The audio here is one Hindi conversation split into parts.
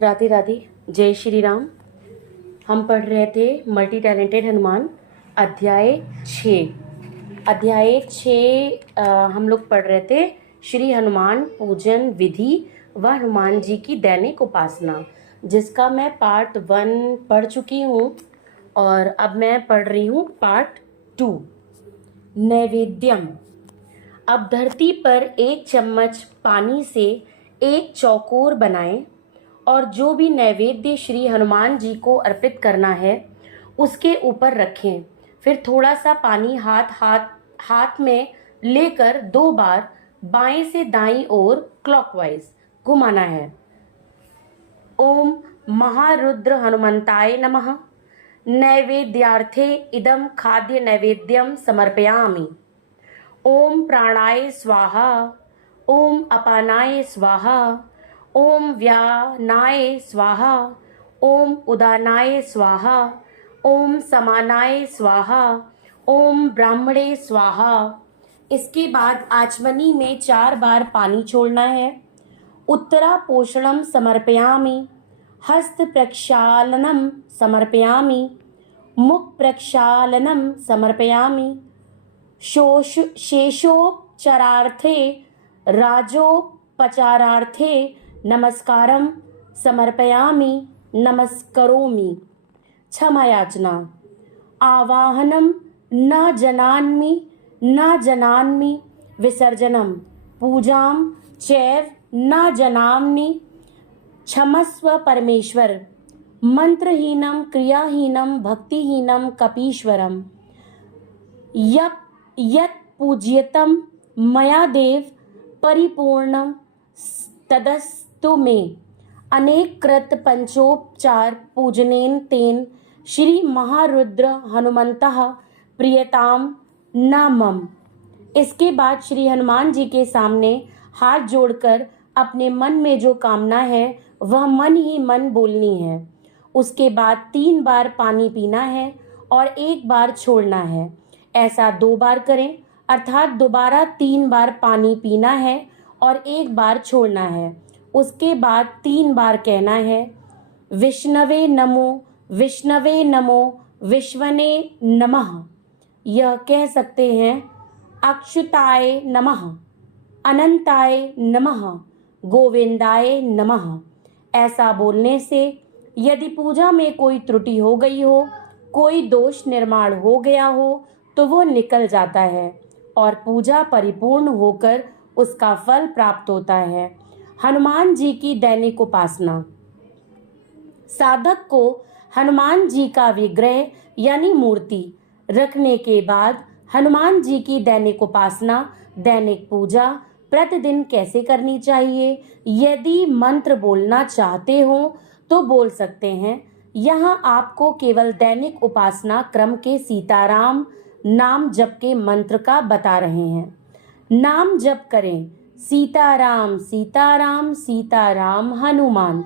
राधे राधे, जय श्री राम। हम पढ़ रहे थे मल्टी टैलेंटेड हनुमान अध्याय 6 हम लोग पढ़ रहे थे श्री हनुमान पूजन विधि व हनुमान जी की दैनिक उपासना, जिसका मैं पार्ट 1 पढ़ चुकी हूँ और अब मैं पढ़ रही हूँ पार्ट 2। नैवेद्यम। अब धरती पर 1 चम्मच पानी से एक चौकोर बनाएं और जो भी नैवेद्य श्री हनुमान जी को अर्पित करना है उसके ऊपर रखें। फिर थोड़ा सा पानी हाथ में लेकर 2 बार बाएं से दाईं ओर क्लॉकवाइज घुमाना है। ओम महारुद्र हनुमंताय नमः। नैवेद्यार्थे इदं खाद्य नैवेद्यम समर्पयामि। ओम प्राणाय स्वाहा। ओम अपानाय स्वाहा। ओम व्यानाय स्वाहा। ओम उदानाय स्वाहा। ओम समानाय स्वाहा। ओम ब्राह्मणे स्वाहा। इसके बाद आचमनी में 4 बार पानी छोड़ना है। उत्तरा पोषणम समर्पयामि। हस्त प्रक्षालनम समर्पयामि। मुख प्रक्षालनम समर्पयामि। शेषोपचारार्थे राजोपचारार्थे नमस्कारम समर्पयामि नमस्करोमि। क्षमा याचना। आवाहनम न जनामि विसर्जनम। पूजाम चैव न जनामि क्षमस्व परमेश्वर। मंत्रहीनम क्रियाहीनम भक्तिहीनम कपीश्वरम। यत् पूज्यतम मया देव परिपूर्णम तदस्तु मे। अनेक कृत पंचोपचार पूजनेन तेन श्री महारुद्र हनुमंतः प्रियताम न मम। इसके बाद श्री हनुमान जी के सामने हाथ जोड़कर अपने मन में जो कामना है वह मन ही मन बोलनी है। उसके बाद 3 बार पानी पीना है और 1 बार छोड़ना है। ऐसा 2 बार करें, अर्थात दोबारा 3 बार पानी पीना है और 1 बार छोड़ना है। उसके बाद 3 बार कहना है विष्णवे नमो विष्णवे नमो विश्वने नमः। यह कह सकते हैं अच्युताय नमः, अनंताय नमः, गोविंदाय नमः। ऐसा बोलने से यदि पूजा में कोई त्रुटि हो गई हो, कोई दोष निर्माण हो गया हो तो वो निकल जाता है और पूजा परिपूर्ण होकर उसका फल प्राप्त होता है। हनुमान जी की दैनिक उपासना। साधक को हनुमान जी का विग्रह यानी मूर्ति रखने के बाद हनुमान जी की दैनिक उपासना, दैनिक पूजा प्रतिदिन कैसे करनी चाहिए, यदि मंत्र बोलना चाहते हो तो बोल सकते हैं। यहाँ आपको केवल दैनिक उपासना क्रम के सीताराम नाम जप के मंत्र का बता रहे हैं। नाम जप करें सीताराम सीताराम सीताराम हनुमान।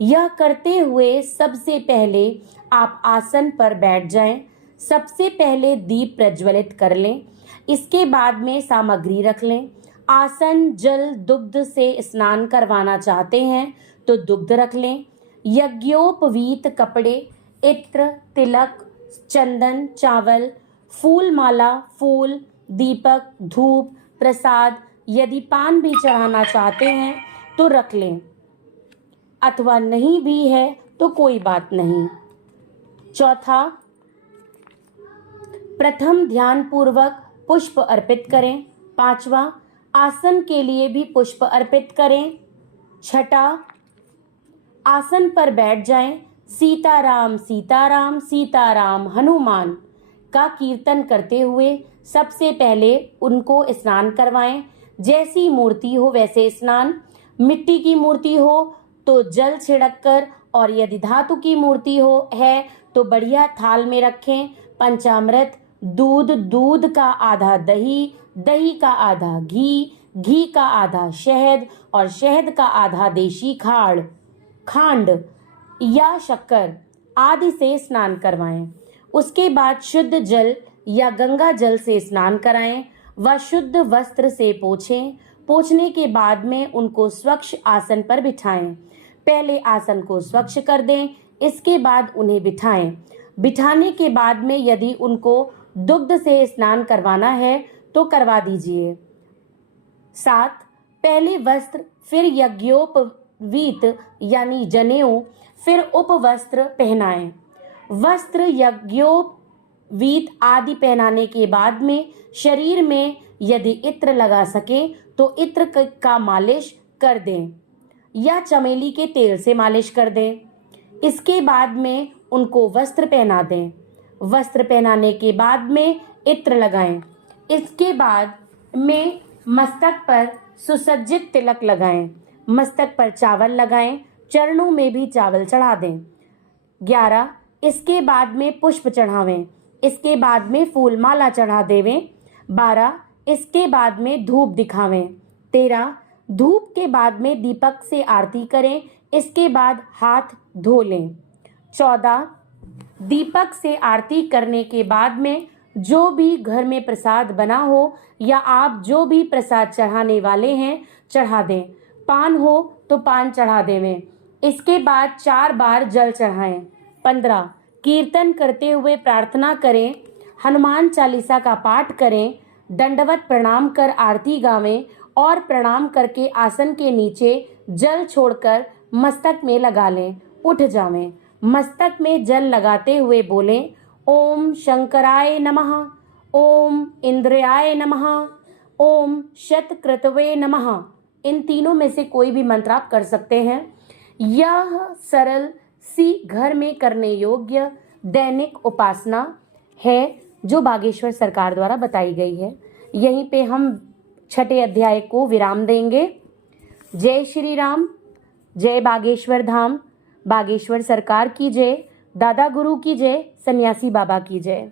यह करते हुए सबसे पहले आप आसन पर बैठ जाएं। सबसे पहले दीप प्रज्वलित कर लें। इसके बाद में सामग्री रख लें। आसन जल दुग्ध से स्नान करवाना चाहते हैं तो दुग्ध रख लें। यज्ञोपवीत कपड़े, इत्र, तिलक, चंदन, चावल, फूल माला, फूल, दीपक, धूप, प्रसाद, यदि पान भी चढ़ाना चाहते हैं तो रख लें, अथवा नहीं भी है तो कोई बात नहीं। चौथा, प्रथम ध्यान पूर्वक पुष्प अर्पित करें। 5वां, आसन के लिए भी पुष्प अर्पित करें। 6ठा, आसन पर बैठ जाएं। सीताराम सीताराम सीताराम हनुमान का कीर्तन करते हुए सबसे पहले उनको स्नान करवाएं। जैसी मूर्ति हो वैसे स्नान। मिट्टी की मूर्ति हो तो जल छिड़क कर, और यदि धातु की मूर्ति हो है तो बढ़िया थाल में रखें। पंचामृत, दूध का आधा दही, दही का आधा घी, घी का आधा शहद और शहद का आधा देशी खांड या शक्कर आदि से स्नान करवाएं। उसके बाद शुद्ध जल या गंगा जल से स्नान कराएं व शुद्ध वस्त्र से पोंछें। पोंछने के बाद में उनको स्वच्छ आसन पर बिठाएं। पहले आसन को स्वच्छ कर दें, इसके बाद उन्हें बिठाएं। बिठाने के बाद में यदि उनको दुग्ध से स्नान करवाना है तो करवा दीजिए। 7. पहले वस्त्र, फिर यज्ञोपवीत यानी जनेऊ, फिर उपवस्त्र पहनाएं। वस्त्र, यज्ञोपवीत आदि पहनाने के बाद में शरीर में यदि इत्र लगा सके तो इत्र का मालिश कर दें या चमेली के तेल से मालिश कर दें। इसके बाद में उनको वस्त्र पहना दें। वस्त्र पहनाने के बाद में इत्र लगाएं। इसके बाद में मस्तक पर सुसज्जित तिलक लगाएं। मस्तक पर चावल लगाएं। चरणों में भी चावल चढ़ा दें। 11. इसके बाद में पुष्प चढ़ावें। इसके बाद में फूल माला चढ़ा देवें। 12. इसके बाद में धूप दिखावें। 13. धूप के बाद में दीपक से आरती करें। इसके बाद हाथ धो लें। 14. दीपक से आरती करने के बाद में जो भी घर में प्रसाद बना हो या आप जो भी प्रसाद चढ़ाने वाले हैं चढ़ा दें। पान हो तो पान चढ़ा देवें। इसके बाद 4 बार जल चढ़ाएं। 15. कीर्तन करते हुए प्रार्थना करें। हनुमान चालीसा का पाठ करें। दंडवत प्रणाम कर आरती गावें और प्रणाम करके आसन के नीचे जल छोड़कर मस्तक में लगा लें। उठ जावें। मस्तक में जल लगाते हुए बोलें, ओम शंकराय नमः, ओम इंद्रियाय नमः, ओम शतक्रतवे नमः। इन तीनों में से कोई भी मंत्र आप कर सकते हैं। यह सरल सी घर में करने योग्य दैनिक उपासना है जो बागेश्वर सरकार द्वारा बताई गई है। यहीं पे हम 6ठे अध्याय को विराम देंगे। जय श्री राम, जय बागेश्वर धाम, बागेश्वर सरकार की जय, दादा गुरु की जय, सन्यासी बाबा की जय।